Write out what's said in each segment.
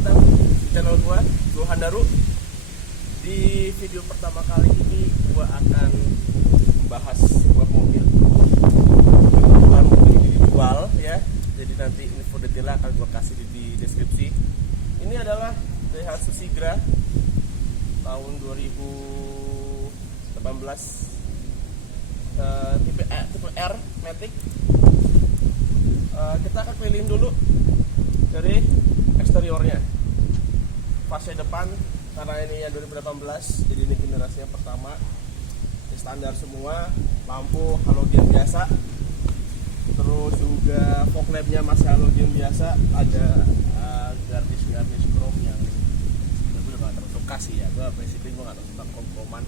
datang di channel gua Handaru. Di video pertama kali ini gua akan membahas sebuah mobil. Kebetulan mobil ini dijual ya. Jadi nanti info detailnya akan gua kasih di deskripsi. Ini adalah Daihatsu Sigra tahun 2018 tipe R Matic. Kita akan keliling dulu dari eksteriornya, fase depan karena ini yang 2018, jadi ini generasi yang pertama. Ini standar semua, lampu halogen biasa, terus juga fog lampnya masih halogen biasa, ada garnish chrome yang gue nggak terlalu suka sih ya, gue basically gue nggak terlalu suka krom-kroman,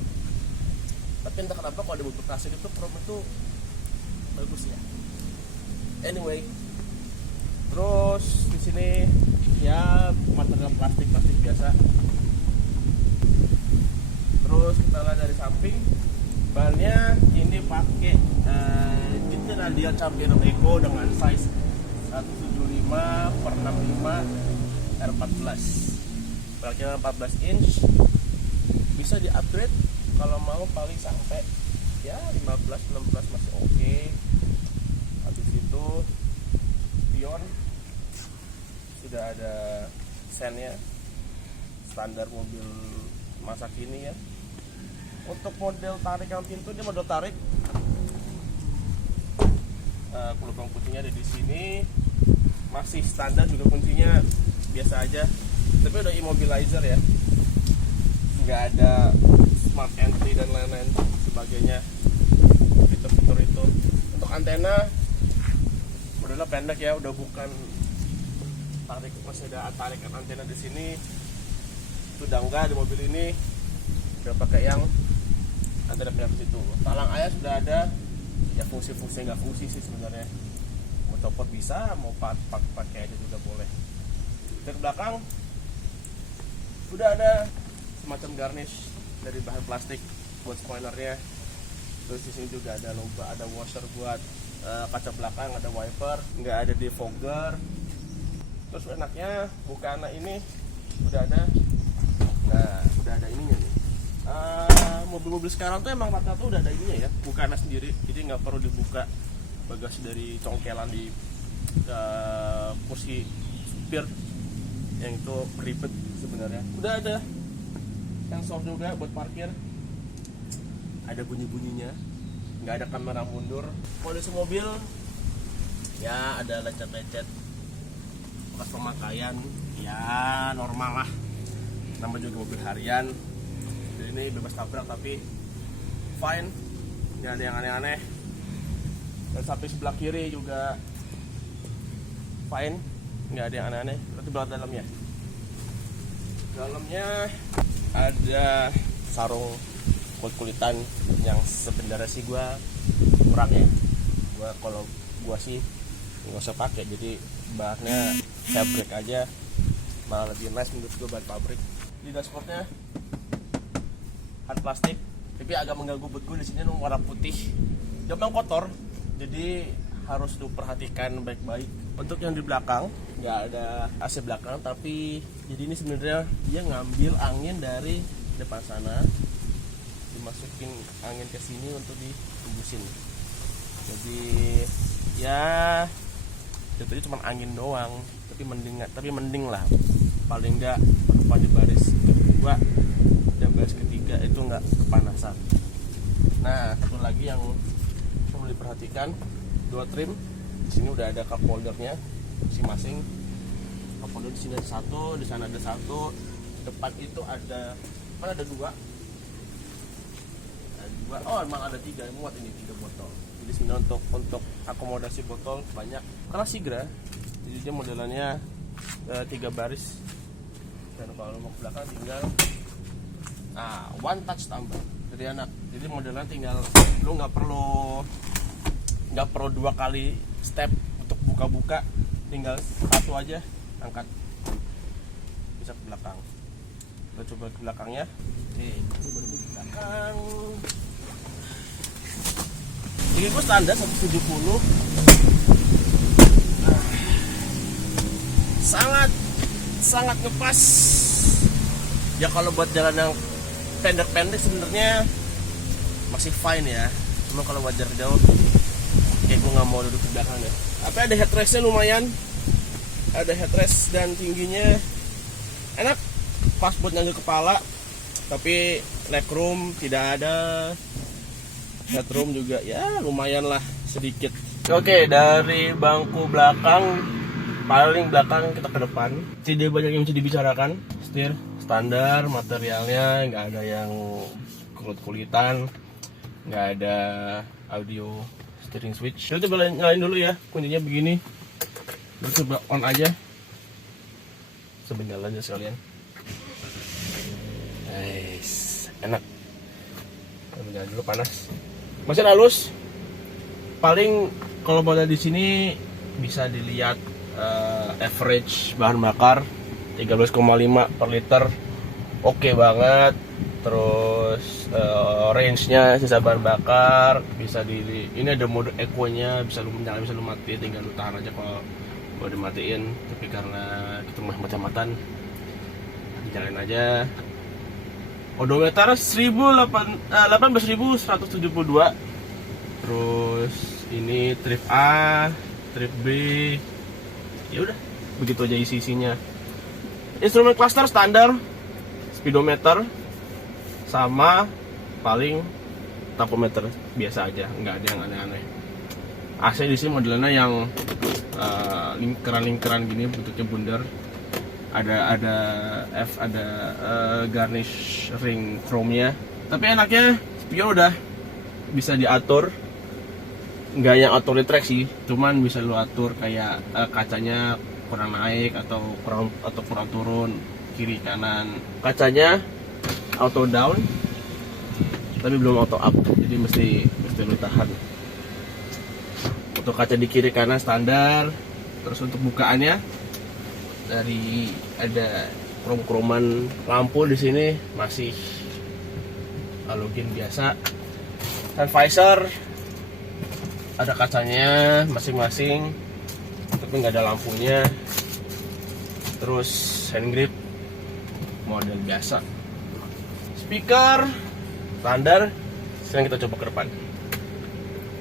tapi entah kenapa kalau ada mobil klasik itu chrome itu bagus ya. Anyway, terus di sini ya material plastik biasa. Terus kita lihat dari samping, bannya ini pakai Giant Radial Champion Eco dengan size 175/65 R14. Beratnya 14 inch. Bisa di upgrade kalau mau paling sampai ya 15-16 masih oke. Habis itu pion sudah ada sennya, standar mobil masa kini ya. Untuk model tarik yang pintu, dia model tarik. Lubang kuncinya ada di sini, masih standar juga kuncinya biasa aja, tapi udah immobilizer ya, nggak ada smart entry dan lain-lain sebagainya, fitur-fitur itu. Untuk antena modelnya pendek ya, udah bukan tarik, masih ada tarikan antena di sini. Itu udah enggak di mobil ini, udah pakai yang antena pendek di situ. Talang ayah sudah ada, ya fungsi-fungsi nggak fungsi sih sebenarnya. Mau copot bisa, mau pakai aja juga boleh. Dari belakang udah ada semacam garnish dari bahan plastik buat spoilernya. Terus di sini juga ada lubang, ada washer buat kaca belakang, ada wiper, nggak ada defogger. Terus enaknya buka anak ini udah ada, nah udah ada ininya nih. Mobil-mobil sekarang tuh emang rata-rata udah ada ininya ya, buka anak sendiri, jadi nggak perlu dibuka bagasi dari congkelan di kursi supir yang itu ribet sebenarnya. Udah ada sensor juga buat parkir, ada bunyi-bunyinya, nggak ada kamera mundur. Kondisi mobil ya ada lecet-lecet bekas pemakaian ya, normal lah, namanya juga mobil harian. Jadi ini bebas tabrak tapi fine, nggak ada yang aneh-aneh. Dan samping sebelah kiri juga fine, nggak ada yang aneh-aneh. Berarti berat dalamnya ada sarung kulit-kulitan yang sebenarnya sih gue kurang ya. Kalau gue sih nggak usah pakai, jadi bahannya fabric aja, malah lebih nice menurut gue bahan pabrik. Di dashboardnya hard plastik, tapi agak mengganggu buat gue di sini warna putih. Dia memang kotor, jadi harus diperhatikan baik-baik. Untuk yang di belakang nggak ada AC belakang, tapi jadi ini sebenarnya dia ngambil angin dari depan sana, dimasukin angin ke sini untuk dihembusin. Jadi ya jatuhnya cuma angin doang, tapi mending lah, paling nggak penumpang di baris kedua dan baris ketiga itu nggak kepanasan. Nah, satu lagi yang perlu diperhatikan, dua trim. Di sini udah ada cup holdernya masing-masing. Cup holder di sini ada satu, di sana ada satu. Depan itu ada, mana ada dua. Oh, emang ada tiga, muat ini 3 botol. Jadi sebenarnya untuk akomodasi botol banyak. Karena Sigra, jadi dia modelannya 3 baris. Dan kalau mau ke belakang tinggal one touch tambah dari anak. Jadi modelan tinggal lu nggak perlu 2 kali step untuk buka-buka, tinggal satu aja angkat, bisa ke belakang. Kita coba ke belakangnya. Coba ke belakang. Ini gue standar 170. Sangat sangat ngepas ya. Kalau buat jalan yang pendek-pendek sebenarnya masih fine ya, cuma kalau buat jarak jauh kayak gue nggak mau duduk di belakang ya. Tapi ada headrestnya lumayan, ada headrest dan tingginya enak, pas buat nyangga kepala. Tapi legroom tidak ada, headroom juga ya lumayan lah sedikit. Oke, dari bangku belakang, paling belakang kita ke depan, tidak banyak yang bisa dibicarakan. Setir standar, materialnya nggak ada yang kulit-kulitan, nggak ada audio steering switch. Kita coba nyalain dulu ya, kuncinya begini. Kita coba on aja, sebentar aja sekalian. Nice, enak. Kita dulu, panas. Masih halus. Paling kalau pada di sini bisa dilihat average bahan bakar 13,5 per liter, oke banget. Terus range-nya sisa bahan bakar bisa ini ada mode eco-nya, bisa lu nyala bisa lu matiin, tinggal lu tahan aja kalau udah dimatiin. Tapi karena kita macam-macam dijalanin aja. Odometer 18.172. Terus ini trip A, trip B. Ya udah, begitu aja isinya. Instrumen cluster standar, speedometer sama paling tachometer biasa aja, nggak ada yang aneh-aneh. AC di sini modelnya yang lingkaran-lingkaran gini, bentuknya bundar. Ada garnish ring chrome-nya. Tapi enaknya spion udah bisa diatur, nggak yang auto retract sih, cuman bisa lu atur kayak kacanya kurang naik atau kurang turun, kiri kanan. Kacanya auto down tapi belum auto up, jadi mesti lu tahan. Untuk kaca di kiri kanan standar. Terus untuk bukaannya dari ada krom-kroman lampu di sini masih halogen biasa. Dan visor ada kacanya masing-masing tapi nggak ada lampunya. Terus hand grip model biasa. Speaker standar. Sekarang kita coba ke depan.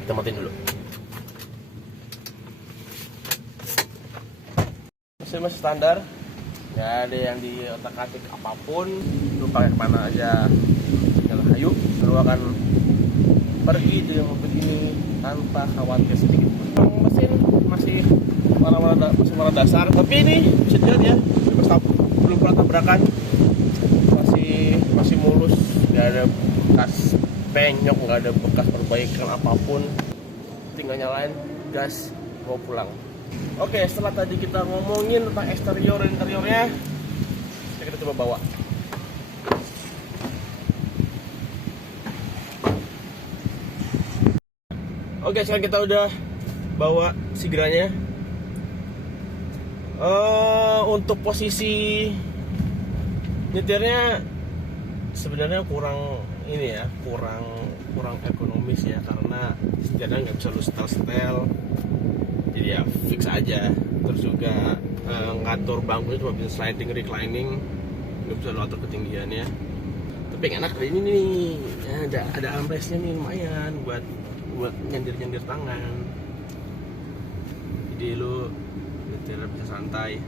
Kita matiin dulu. Masih standar, nggak ada yang di otak-atik apapun. Lu pakai kemana aja jalan hayu, lu akan pergi dengan mobil ini tanpa khawatir sedikit pun. Mesin masih warna dasar, tapi ini bisa dilihat ya, belum pernah tabrakan, masih mulus, nggak ada bekas penyok, nggak ada bekas perbaikan apapun. Tinggal nyalain gas, mau pulang. Oke, setelah tadi kita ngomongin tentang eksterior dan interiornya, kita coba bawa. Oke, sekarang kita udah bawa Sigranya. Untuk posisi nyetirnya sebenarnya kurang ekonomis ya, karena setirnya nggak bisa lu setel. Jadi ya fix aja. Terus juga ngatur bangkunya cuma bisa sliding reclining, nggak bisa lo atur ketinggiannya. Tapi yang enak ini nih ya, ada armrestnya nih, lumayan buat nyendir tangan. Jadi lo nyetir bisa santai.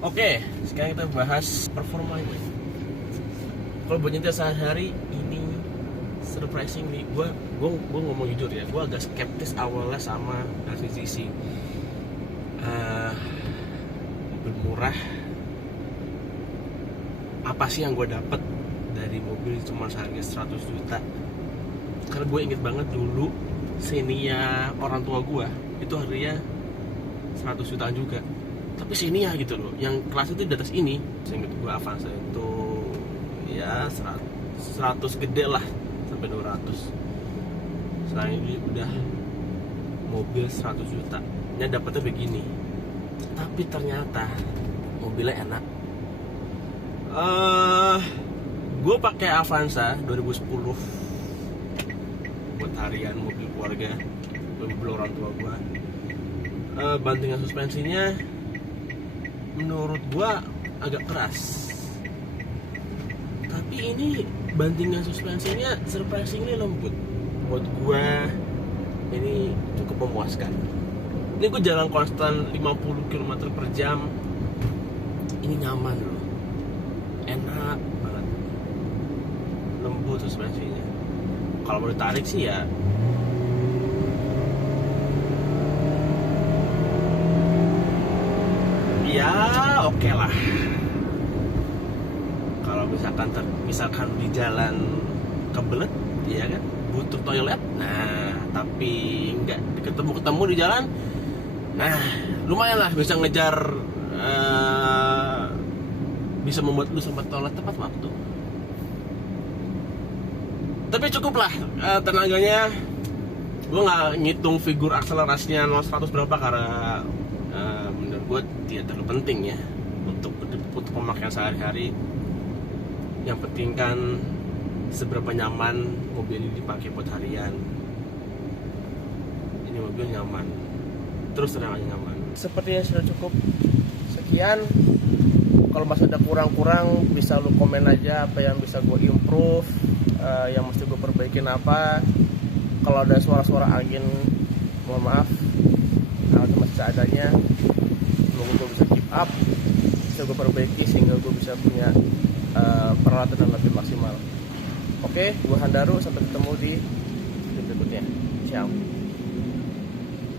Oke, sekarang kita bahas performanya. Kalau buat nyetir sehari-hari ini surprising nih, gue ngomong jujur ya, gue agak skeptis awalnya sama LCCC. Mobil murah, apa sih yang gue dapet dari mobil cuma seharga 100 juta? Karena gue inget banget dulu Xenia orang tua gue itu harganya 100 jutaan juga, tapi Xenia gitu loh, yang kelas itu di atas ini. Seinget gue Avanza itu ya 100 gede lah sampai 200. Sekarang ini udah mobil 100 juta, nya dapetnya begini. Tapi ternyata mobilnya enak. Gue pakai Avanza 2010 buat harian, mobil keluarga, mobil orang tua gue. Bantingan suspensinya menurut gua agak keras. Tapi ini bantingan suspensinya surprisingly lembut. Buat gua ini cukup memuaskan. Ini gua jalan konstan 50 km per jam. Ini nyaman loh, enak banget, lembut suspensinya. Kalau mau ditarik sih ya oke lah. Kalau misalkan di jalan kebelet, ya kan, butuh toilet, nah tapi nggak ketemu di jalan, nah lumayan lah bisa ngejar, bisa membuat lu sempat toilet tepat waktu. Tapi cukup lah tenaganya. Gue nggak ngitung figur akselerasinya 0-100 berapa karena menurut gue tidak terlalu penting ya untuk pemakaian sehari-hari. Yang penting kan seberapa nyaman mobil ini dipakai buat harian. Ini mobil nyaman, terus terang aja nyaman. Sepertinya sudah cukup sekian. Kalau masih ada kurang-kurang bisa lu komen aja apa yang bisa gue improve, yang mesti gue perbaikin apa. Kalau ada suara-suara angin, mohon maaf, karena itu masih seadanya. Semoga gue bisa keep up, bisa gue perbaiki sehingga gue bisa punya peralatan yang lebih maksimal. Oke, gue Handaru, sampai ketemu di video berikutnya. Ciao.